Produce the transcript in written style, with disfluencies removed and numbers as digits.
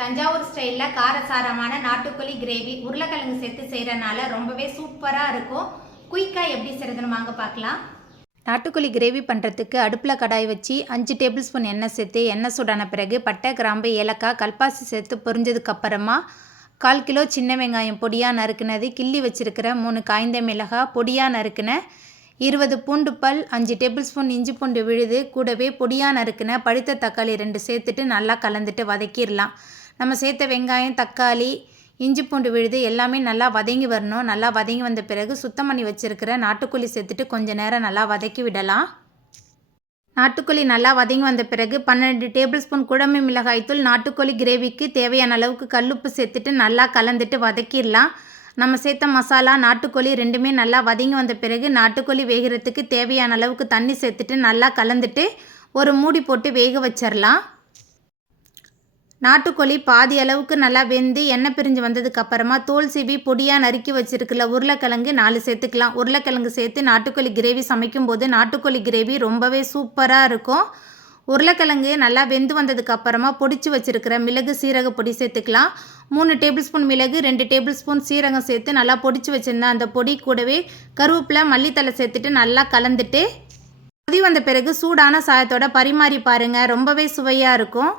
தஞ்சாவூர் ஸ்டைலில் காரசாரமான நாட்டுக்கோழி கிரேவி உருளைக்கிழங்கு சேர்த்து செய்கிறனால ரொம்பவே சூப்பராக இருக்கும். குயிக்காக எப்படி செய்கிறதுன்னு வாங்க பார்க்கலாம். நாட்டுக்கோழி கிரேவி பண்ணுறதுக்கு அடுப்பில் கடாய் வச்சு 5 டேபிள் ஸ்பூன் எண்ணெய் சேர்த்து எண்ணெய் சூடான பிறகு பட்டை, கிராம்பு, ஏலக்காய், கல்பாசி சேர்த்து பொரிஞ்சதுக்கப்புறமா 1/4 கிலோ சின்ன வெங்காயம் பொடியாக நறுக்குனது, கிள்ளி வச்சுருக்கிற 3 காய்ந்த மிளகாய், பொடியாக நறுக்குன 20 பூண்டு பல், 5 டேபிள் ஸ்பூன் இஞ்சி பூண்டு விழுது, கூடவே பொடியாக நறுக்குன பழுத்த தக்காளி 2 சேர்த்துட்டு நல்லா கலந்துட்டு வதக்கிடலாம். நம்ம சேர்த்த வெங்காயம், தக்காளி, இஞ்சி பூண்டு விழுது எல்லாமே நல்லா வதங்கி வரணும். நல்லா வதங்கி வந்த பிறகு சுத்தம் பண்ணி வச்சுருக்கிற நாட்டுக்கோழி சேர்த்துட்டு கொஞ்சம் நேரம் நல்லா வதக்கி விடலாம். நாட்டுக்கோழி நல்லா வதங்கி வந்த பிறகு 12 டேபிள் ஸ்பூன் குழம்பு மிளகாய்த்தூள், நாட்டுக்கோழி கிரேவிக்கு தேவையான அளவுக்கு கல்லுப்பு சேர்த்துட்டு நல்லா கலந்துட்டு வதக்கிடலாம். நம்ம சேர்த்த மசாலா, நாட்டுக்கோழி ரெண்டுமே நல்லா வதங்கி வந்த பிறகு நாட்டுக்கோழி வேகிறதுக்கு தேவையான அளவுக்கு தண்ணி சேர்த்துட்டு நல்லா கலந்துட்டு ஒரு மூடி போட்டு வேக வச்சிடலாம். நாட்டுக்கோழி பாதி அளவுக்கு நல்லா வெந்து எண்ணெய் பிரிஞ்சு வந்ததுக்கப்புறமா தோல் சீவி பொடியாக நறுக்கி வச்சுருக்கல உருளைக்கிழங்கு 4 சேர்த்துக்கலாம். உருளைக்கிழங்கு சேர்த்து நாட்டுக்கோழி கிரேவி சமைக்கும்போது நாட்டுக்கோழி கிரேவி ரொம்பவே சூப்பராக இருக்கும். உருளைக்கிழங்கு நல்லா வெந்து வந்ததுக்கப்புறமா பொடிச்சு வச்சுருக்கிற மிளகு, சீரக பொடி சேர்த்துக்கலாம். 3 டேபிள் ஸ்பூன் மிளகு, 2 டேபிள் ஸ்பூன் சீரகம் சேர்த்து நல்லா பொடிச்சு வச்சுருந்தேன். அந்த பொடி கூடவே கருவேப்பிலை, மல்லித்தலை சேர்த்துட்டு நல்லா கலந்துட்டு கொதி வந்த பிறகு சூடான சாதத்தோட பரிமாறி பாருங்கள். ரொம்பவே சுவையாக இருக்கும்.